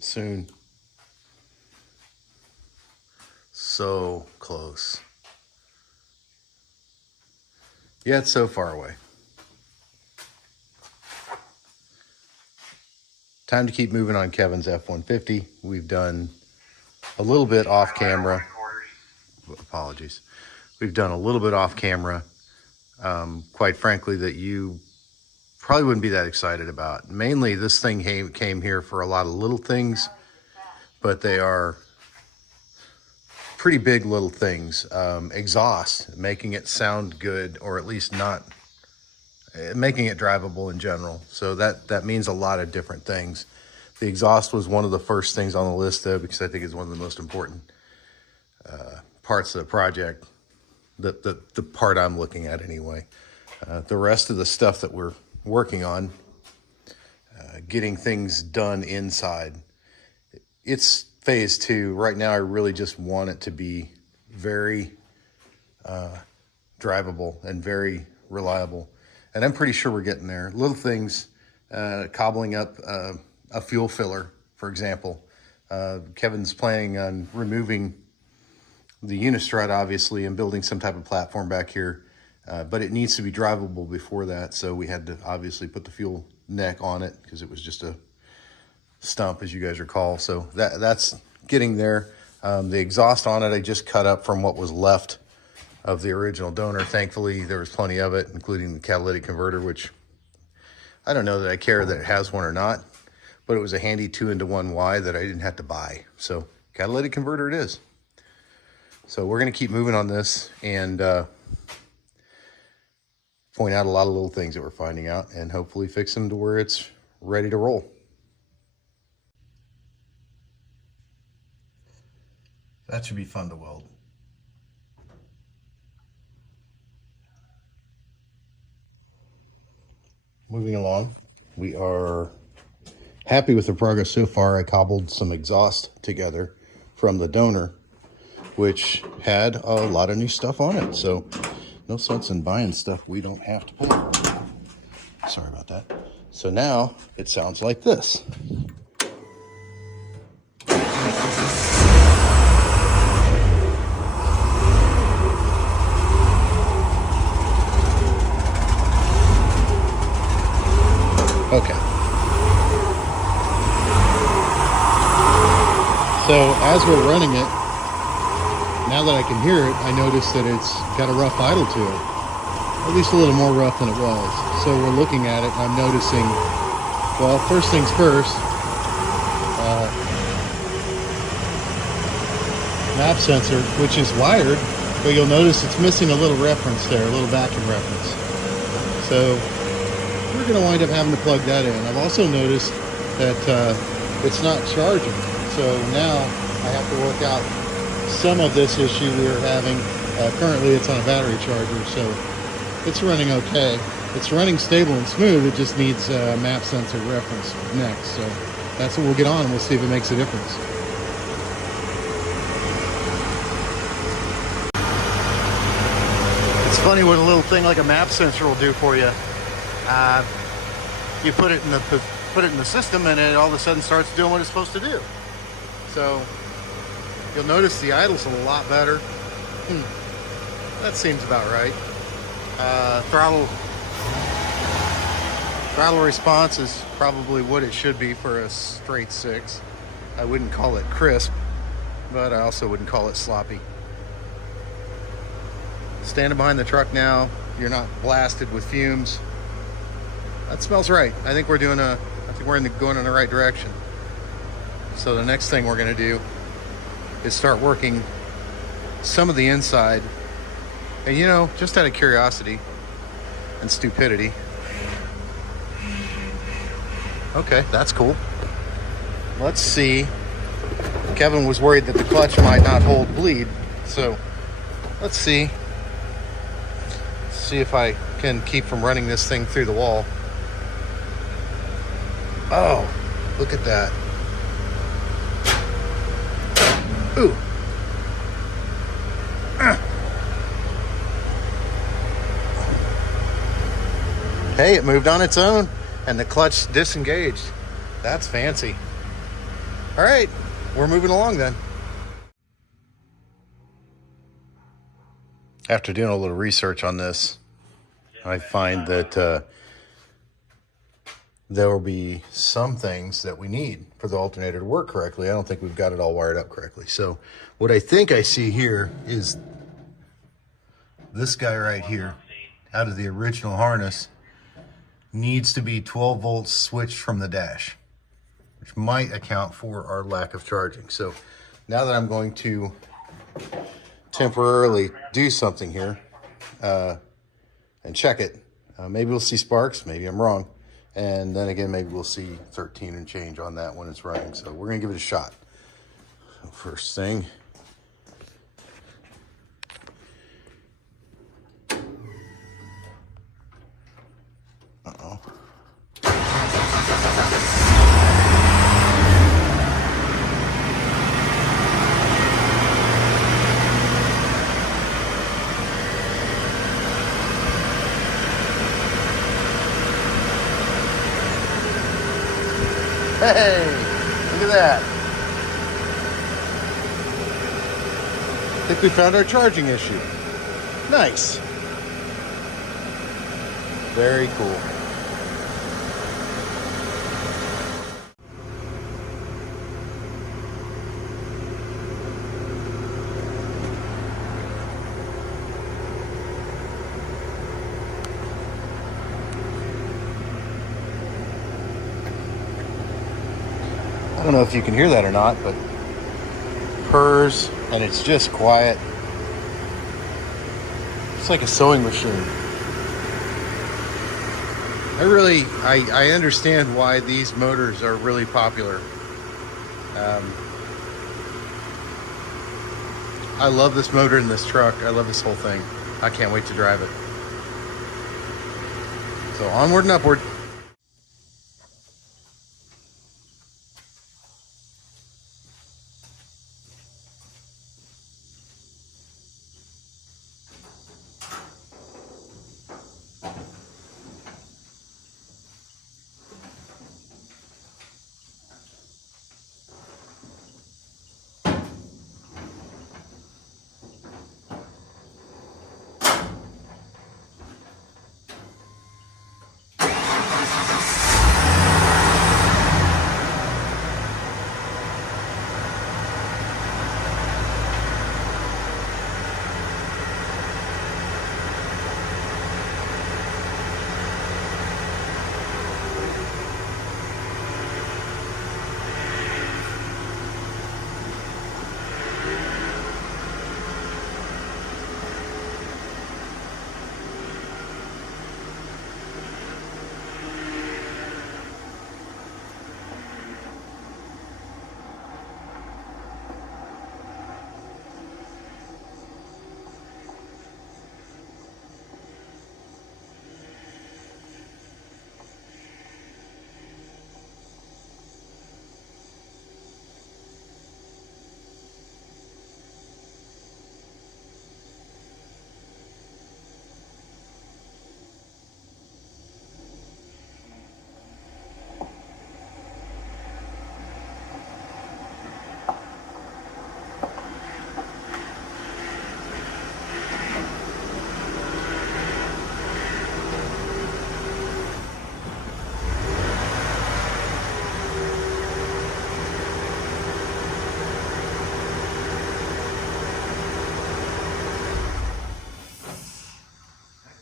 soon. So close. Yet so far away. Time to keep moving on Kevin's F-150. We've done a little bit off camera. Apologies. We've done a little bit off camera. Quite frankly, that you probably wouldn't be that excited about. Mainly this thing came here for a lot of little things, but they are pretty big little things. Exhaust, making it sound good, or at least not making it drivable in general. So that means a lot of different things. The exhaust was one of the first things on the list, though, because I think it's one of the most important parts of the project, the part I'm looking at anyway. The rest of the stuff that we're working on, getting things done inside, it's phase 2. Right now, I really just want it to be very drivable and very reliable. And I'm pretty sure we're getting there. Little things, cobbling up a fuel filler, for example. Kevin's planning on removing the unistrut, obviously, and building some type of platform back here. But it needs to be drivable before that. So we had to obviously put the fuel neck on it because it was just a stump, as you guys recall. So that's getting there. The exhaust on it, I just cut up from what was left of the original donor. Thankfully, there was plenty of it, including the catalytic converter, which I don't know that I care that it has one or not, but it was a handy 2-into-1 Y that I didn't have to buy. So catalytic converter it is. So we're going to keep moving on this and point out a lot of little things that we're finding out and hopefully fix them to where it's ready to roll. That should be fun to weld. Moving along, we are happy with the progress so far. I cobbled some exhaust together from the donor, which had a lot of new stuff on it. So no sense in buying stuff we don't have to pay. Sorry about that. So now it sounds like this. Okay. So as we're running it, now that I can hear it, I notice that it's got a rough idle to it. At least a little more rough than it was. So we're looking at it, and I'm noticing, well, first things first, map sensor, which is wired, but you'll notice it's missing a little reference there, a little vacuum reference. So we're going to wind up having to plug that in. I've also noticed that it's not charging. So now I have to work out some of this issue we were having. Currently it's on a battery charger, so it's running okay. It's running stable and smooth. It just needs a map sensor reference next. So that's what we'll get on, and we'll see if it makes a difference. It's funny what a little thing like a map sensor will do for you. You put it in the system, and it all of a sudden starts doing what it's supposed to do. So you'll notice the idle's a lot better. That seems about right. Throttle response is probably what it should be for a straight 6. I wouldn't call it crisp, but I also wouldn't call it sloppy. Standing behind the truck now, you're not blasted with fumes. That smells right. I think we're going in the right direction. So the next thing we're going to do is start working some of the inside. And you know, just out of curiosity and stupidity. Okay, that's cool. Let's see. Kevin was worried that the clutch might not hold bleed. So let's see. See if I can keep from running this thing through the wall. Oh, look at that. Ooh. Hey, it moved on its own and the clutch disengaged. That's fancy. All right, we're moving along then. After doing a little research on this, I find that there will be some things that we need for the alternator to work correctly. I don't think we've got it all wired up correctly. So what I think I see here is this guy right here, out of the original harness, needs to be 12 volts switched from the dash, which might account for our lack of charging. So now that I'm going to temporarily do something here and check it, maybe we'll see sparks, maybe I'm wrong. And then again, maybe we'll see 13 and change on that when it's running. So we're gonna give it a shot. So first thing, hey, look at that. I think we found our charging issue. Nice. Very cool. I don't know if you can hear that or not, but purrs, and it's just quiet. It's like a sewing machine. I understand why these motors are really popular. I love this motor in this truck. I love this whole thing. I can't wait to drive it. So onward and upward.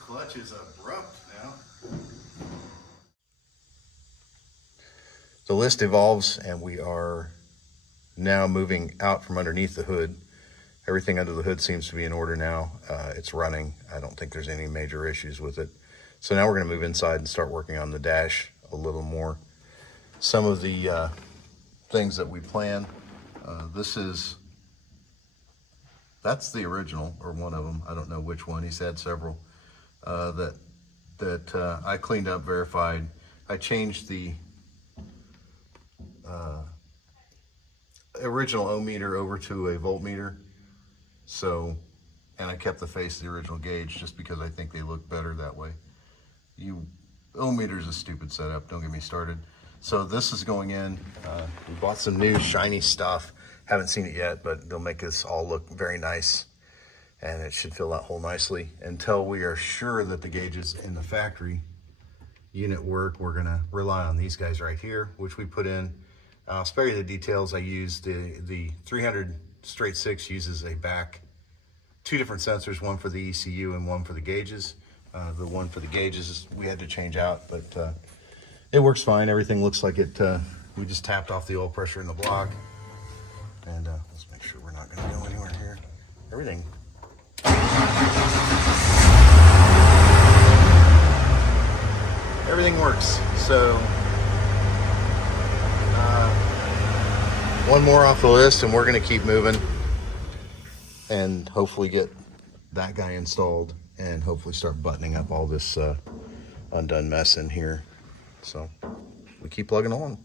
Clutch is abrupt now. The list evolves, and we are now moving out from underneath the hood. Everything under the hood seems to be in order now. It's running. I don't think there's any major issues with it. So now we're going to move inside and start working on the dash a little more. Some of the things that we plan. That's the original, or one of them. I don't know which one. He's had several. That I cleaned up, verified. I changed the original ohmmeter over to a voltmeter. So, and I kept the face of the original gauge just because I think they look better that way. Ohmmeter is a stupid setup, don't get me started. So this is going in. We bought some new shiny stuff. Haven't seen it yet, but they'll make this all look very nice. And it should fill that hole nicely. Until we are sure that the gauges in the factory unit work, we're gonna rely on these guys right here, which we put in. I'll spare you the details. I used the 300 straight 6 uses a back, 2 different sensors, one for the ECU and one for the gauges. The one for the gauges we had to change out, but it works fine. Everything looks like it. We just tapped off the oil pressure in the block. And let's make sure we're not gonna go anywhere here. Everything. Everything works. So one more off the list and we're gonna keep moving and hopefully get that guy installed and hopefully start buttoning up all this undone mess in here. So we keep plugging along.